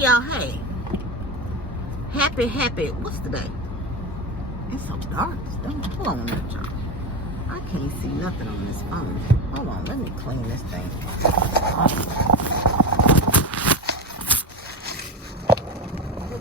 y'all, hey. Happy, what's the day? It's so dark. Hold on a minute, y'all. I can't see nothing on this phone. Hold on, let me clean this thing.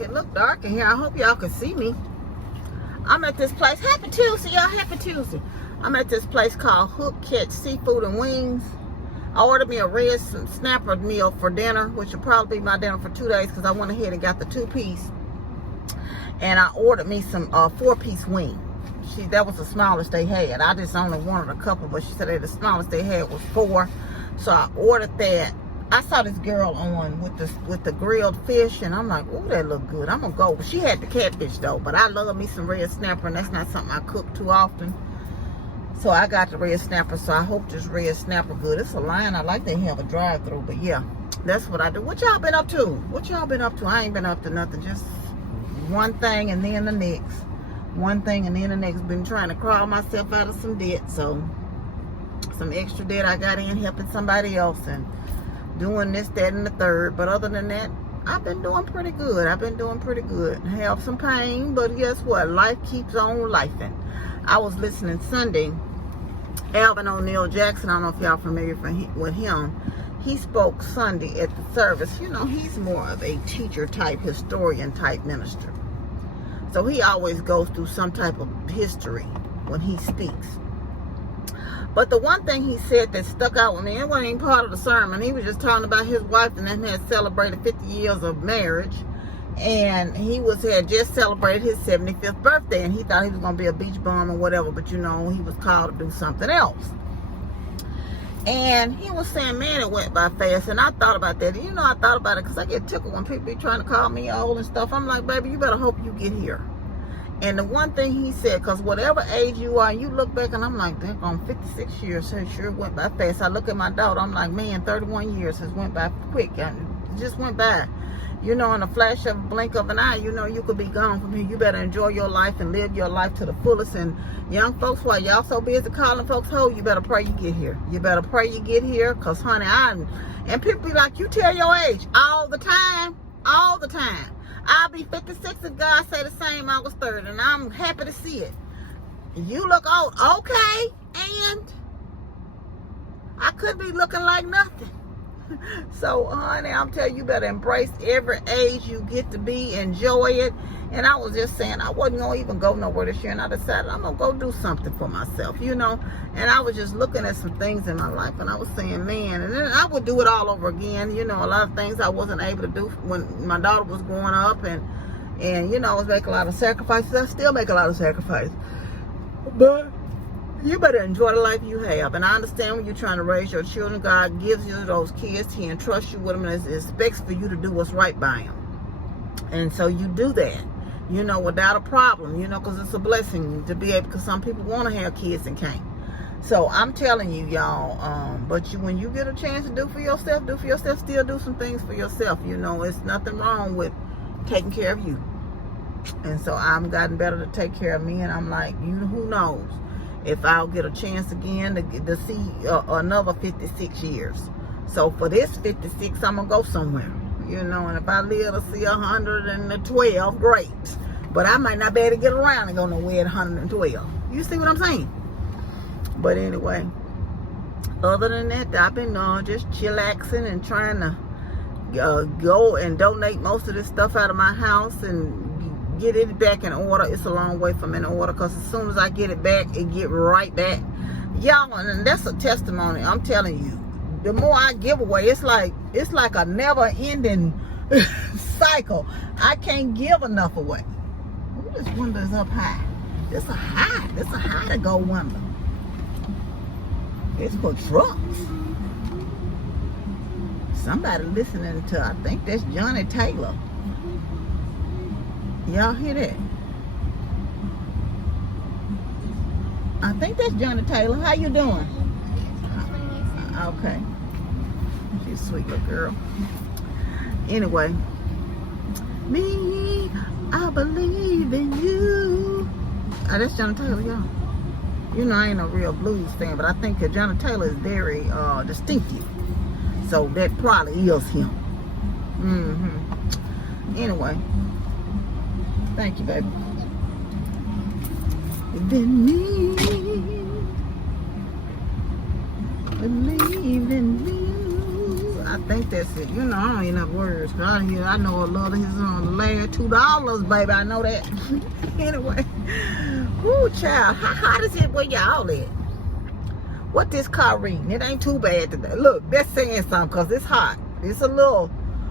It look dark in here. I hope y'all can see me. I'm at this place. Happy Tuesday, y'all. Happy Tuesday. I'm at this place called Hook Catch Seafood and Wings. I ordered me a red snapper meal for dinner, which will probably be my dinner for 2 days because I went ahead and got the 2-piece. And I ordered me some 4-piece wing. That was the smallest they had. I just only wanted a couple, but she said that the smallest they had was 4. So I ordered that. I saw this girl on with the grilled fish, and I'm like, oh, that look good. I'm gonna go. She had the catfish though, but I love me some red snapper, and that's not something I cook too often. So I got the red snapper. So I hope this red snapper good. It's a line. I like they have a drive-through, but yeah, that's what I do. What y'all been up to? What y'all been up to? I ain't been up to nothing. Just one thing and then the next. One thing and then the next. Been trying to crawl myself out of some debt. So some extra debt I got in helping somebody else and doing this, that, and the third. But other than that, I've been doing pretty good. I have some pain, but guess what? Life keeps on lifing. I was listening Sunday. Alvin O'Neill Jackson, I don't know if y'all familiar with him. He spoke Sunday at the service. You know, he's more of a teacher type, historian type minister. So he always goes through some type of history when he speaks. But the one thing he said that stuck out with me, it wasn't even part of the sermon. He was just talking about his wife and then had celebrated 50 years of marriage. And he had just celebrated his 75th birthday. And he thought he was going to be a beach bum or whatever. But, you know, he was called to do something else. And he was saying, man, it went by fast. And I thought about that. You know, I thought about it because I get tickled when people be trying to call me old and stuff. I'm like, baby, you better hope you get here. And the one thing he said, because whatever age you are, you look back and I'm like, dang, on 56 years, it sure went by fast. I look at my daughter, I'm like, man, 31 years has went by quick. It just went by. You know, in a flash of a blink of an eye, you know, you could be gone from here. You better enjoy your life and live your life to the fullest. And young folks, while y'all so busy calling folks home, you better pray you get here. You better pray you get here, because, honey, and people be like, you tell your age all the time, all the time. I'll be 56 if God say the same August 3rd, and I'm happy to see it. You look old, okay, and I could be looking like nothing. So, honey, I'm telling you, you better embrace every age you get to be, enjoy it. And I was just saying I wasn't going to even go nowhere this year, and I decided I'm going to go do something for myself, you know. And I was just looking at some things in my life, and I was saying, man, and then I would do it all over again. You know, a lot of things I wasn't able to do when my daughter was growing up, and you know, I was making a lot of sacrifices. I still make a lot of sacrifices. But you better enjoy the life you have. And I understand when you're trying to raise your children, God gives you those kids. He entrusts you with them and expects for you to do what's right by them. And so you do that, you know, without a problem, you know, because it's a blessing to be able, because some people want to have kids and can't. So I'm telling you, y'all, but when you get a chance to do for yourself, still do some things for yourself. You know, it's nothing wrong with taking care of you. And so I'm gotten better to take care of me. And I'm like, who knows if I'll get a chance again to see another 56 years. So for this 56, I'm going to go somewhere. You know, and if I live to see 112, great. But I might not be able to get around and go nowhere at 112. You see what I'm saying? But anyway, other than that, I've been just chillaxing and trying to go and donate most of this stuff out of my house and get it back in order. It's a long way from in order, because as soon as I get it back, it get right back. Y'all, and that's a testimony. I'm telling you, the more I give away, it's like a never-ending cycle. I can't give enough away. Ooh, this window is up high. It's a high to go window. It's for trucks. Somebody listening to, I think that's Johnny Taylor. Y'all hear that? I think that's Johnny Taylor. How you doing? Okay. She's a sweet little girl. Anyway. Me, I believe in you. That's Johnny Taylor, y'all. You know, I ain't a real blues fan, but I think that Johnny Taylor is very distinctive. So that probably is him. anyway, thank you, baby. Been me, believe in me. I think that's it. You know, I don't even have words. I know a lot of his on the last $2, baby. I know that. Anyway, woo, child. How hot is it where y'all at? What this car reading? It ain't too bad today. Look, that's saying something because it's hot. It's a little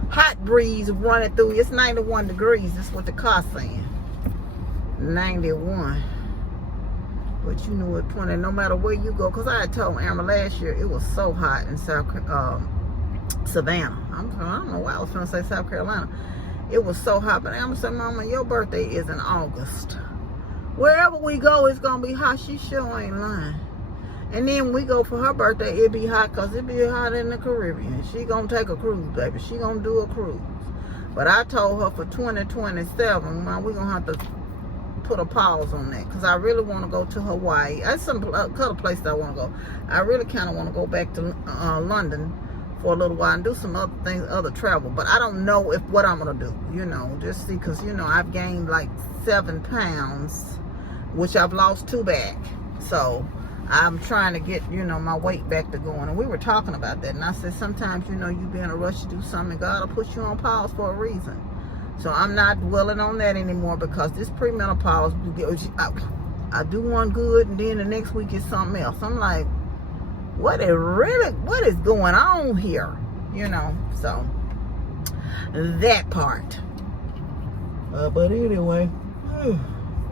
hot breeze running through. It's 91 degrees. That's what the car's saying. 91. But you know it pointing no matter where you go. Because I had told Amber last year it was so hot in Savannah. I don't know why I was trying to say South Carolina. It was so hot. But Amber said, Mama, your birthday is in August. Wherever we go, it's going to be hot. She sure ain't lying. And then when we go for her birthday, it be hot because it be hot in the Caribbean. She going to take a cruise, baby. She going to do a cruise. But I told her for 2027, man, we're going to have to put a pause on that because I really want to go to Hawaii. That's some other places I want to go. I really kind of want to go back to London for a little while and do some other things, other travel. But I don't know what I'm going to do, you know, just see, because, you know, I've gained like 7 pounds, which I've lost 2 back. So I'm trying to get, you know, my weight back to going. And we were talking about that. And I said, sometimes, you know, you be in a rush to do something, God will put you on pause for a reason. So I'm not dwelling on that anymore because this premenopause, I do one good and then the next week is something else. I'm like, what is going on here? You know, so that part. But anyway,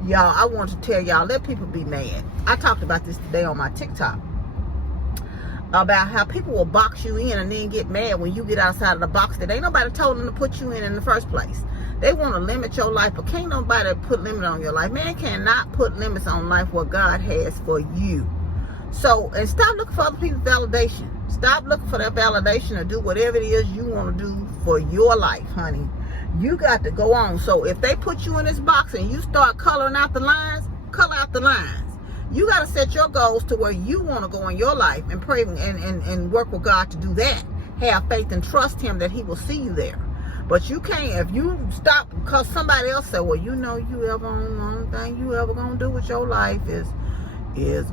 y'all, I want to tell y'all, let people be mad. I talked about this today on my TikTok about how people will box you in and then get mad when you get outside of the box that ain't nobody told them to put you in the first place. They want to limit your life, but can't nobody put limit on your life. Man cannot put limits on life what God has for you. So, and stop looking for other people's validation. Stop looking for that validation to do whatever it is you want to do for your life, honey. You got to go on. So if they put you in this box and you start coloring out the lines, color out the lines. You got to set your goals to where you want to go in your life and pray and work with God to do that. Have faith and trust Him that He will see you there. But you can't, if you stop because somebody else said, well, you know, only thing you ever going to do with your life is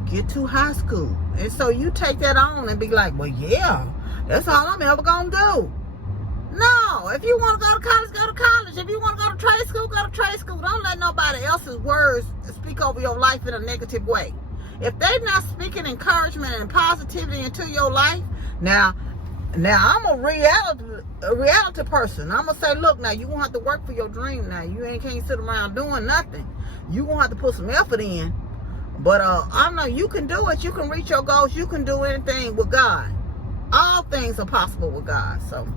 get to high school. And so you take that on and be like, well, yeah, that's all I'm ever going to do. No, if you want to go to college, go to college. If you want to go to trade school, go to trade school. Don't let nobody else's words speak over your life in a negative way. If they're not speaking encouragement and positivity into your life, now I'm a reality person. I'm gonna say, look, now you won't have to work for your dream. Now you can't sit around doing nothing. You gonna have to put some effort in. But I know you can do it. You can reach your goals. You can do anything with God. All things are possible with God. So,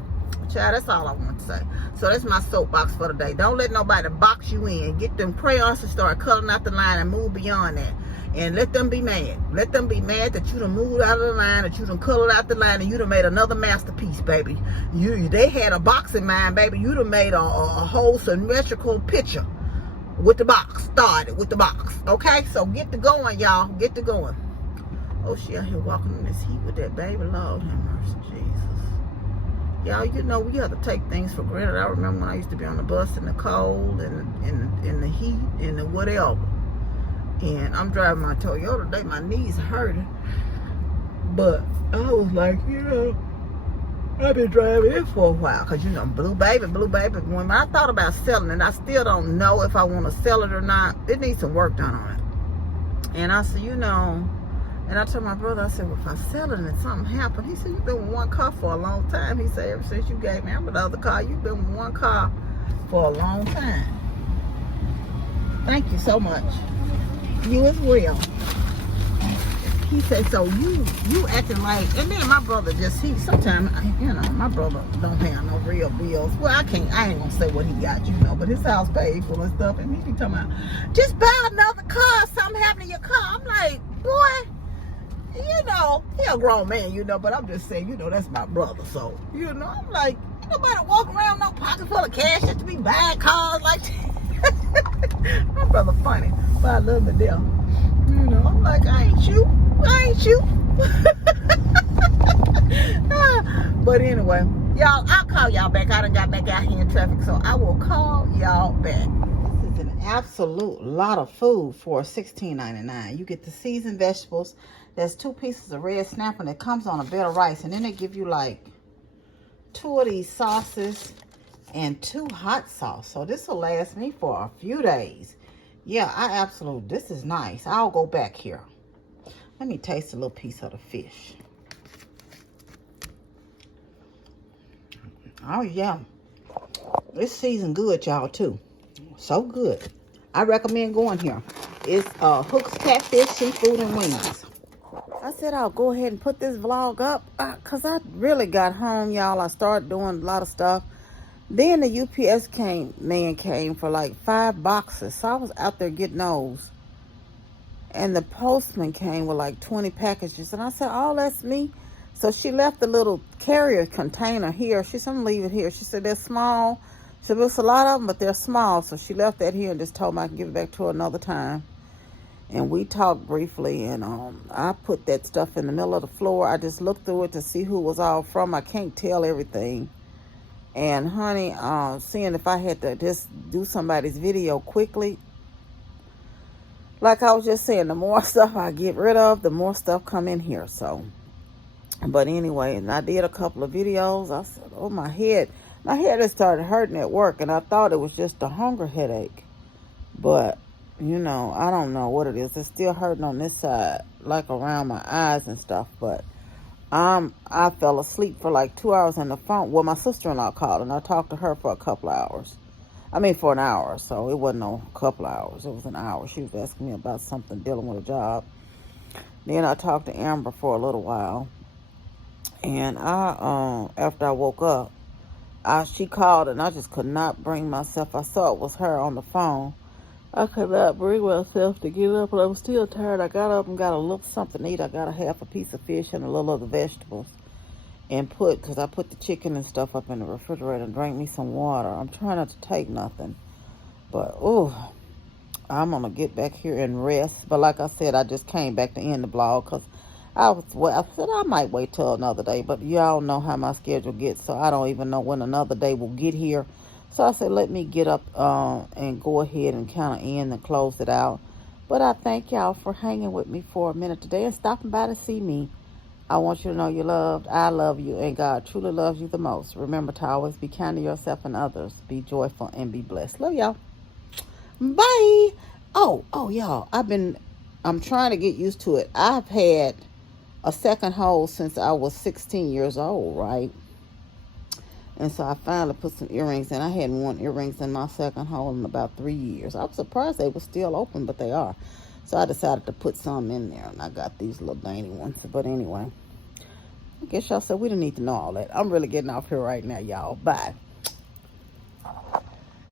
child, that's all I want to say. So that's my soapbox for today. Don't let nobody box you in. Get them crayons and start coloring out the line and move beyond that. And let them be mad. Let them be mad that you done moved out of the line, that you done colored out the line, and you done made another masterpiece, baby. They had a box in mind, baby. You done made a whole symmetrical picture with the box. Started with the box. Okay? So get to going, y'all. Get to going. Oh, she out here walking in this heat with that baby. Lord have mercy, Jesus. Y'all, you know, we have to take things for granted. I remember when I used to be on the bus in the cold and in the heat and the whatever. And I'm driving my Toyota today. My knees are hurting. But I was like, you know, I've been driving it for a while. Because, you know, blue baby. When I thought about selling it, I still don't know if I want to sell it or not. It needs some work done on it. And I said, you know, and I told my brother, I said, well, if I sell it and something happened, he said, you've been with one car for a long time. He said, ever since you gave me the other car, you've been with one car for a long time. Thank you so much. You as well. He said, so you acting like, and then my brother sometimes, you know, my brother don't have no real bills. Well, I ain't gonna say what he got, you know, but his house paid for and stuff, and he be talking about, just buy another car, something happened to your car. I'm like, boy, you know, he a grown man, you know, but I'm just saying, you know, that's my brother, so, you know, I'm like, ain't nobody walking around with no pocket full of cash just to be buying cars like that. My brother funny, but I love him to death. You know, I'm like, I ain't you. But anyway, Y'all, I'll call y'all back. I done got back out here in traffic, so I will call y'all back. This is an absolute lot of food for $16.99. You get the seasoned vegetables. There's 2 pieces of red snapper that comes on a bed of rice, and then they give you like 2 of these sauces and 2 hot sauce. So this will last me for a few days. Yeah, this is nice. I'll go back here. Let me taste a little piece of the fish. Oh yeah, it's seasoned good, y'all, too. So good. I recommend going here. It's Hook's Catfish, Seafood, and Wings. I said I'll go ahead and put this vlog up because I really got home, y'all. I started doing a lot of stuff. Then the UPS man came for like 5 boxes. So I was out there getting those. And the postman came with like 20 packages. And I said, oh, that's me. So she left the little carrier container here. She said, I'm going to leave it here. She said, they're small. She said, there's a lot of them, but they're small. So she left that here and just told me I can give it back to her another time. And we talked briefly, and I put that stuff in the middle of the floor. I just looked through it to see who it was all from. I can't tell everything. And honey, seeing if I had to just do somebody's video quickly, like I was just saying, the more stuff I get rid of, the more stuff come in here. So, but anyway, and I did a couple of videos. I said, oh, my head had started hurting at work, and I thought it was just a hunger headache. But, you know, I don't know what it is. It's still hurting on this side, like around my eyes and stuff. But I fell asleep for like 2 hours on the phone. Well, my sister-in-law called, and I talked to her for a couple of hours. I mean, for an hour. So it wasn't no couple of hours. It was an hour. She was asking me about something dealing with a job. Then I talked to Amber for a little while. And after I woke up, she called, and I just could not bring myself. I saw it was her on the phone. I could not bring myself to get up, but I was still tired. I got up and got a little something to eat. I got a half a piece of fish and a little of the vegetables. And because I put the chicken and stuff up in the refrigerator and drank me some water. I'm trying not to take nothing. But, I'm going to get back here and rest. But like I said, I just came back to end the vlog because I said I might wait till another day. But y'all know how my schedule gets, so I don't even know when another day will get here. So I said, let me get up and go ahead and kind of end and close it out. But I thank y'all for hanging with me for a minute today and stopping by to see me. I want you to know you're loved. I love you, and God truly loves you the most. Remember to always be kind to yourself and others. Be joyful and be blessed. Love y'all. Bye. Oh, y'all. I'm trying to get used to it. I've had a second hole since I was 16 years old, right? And so I finally put some earrings in. I hadn't worn earrings in my second hole in about 3 years. I was surprised they were still open, but they are. So I decided to put some in there, and I got these little dainty ones. But anyway, I guess y'all said we didn't need to know all that. I'm really getting off here right now, y'all. Bye.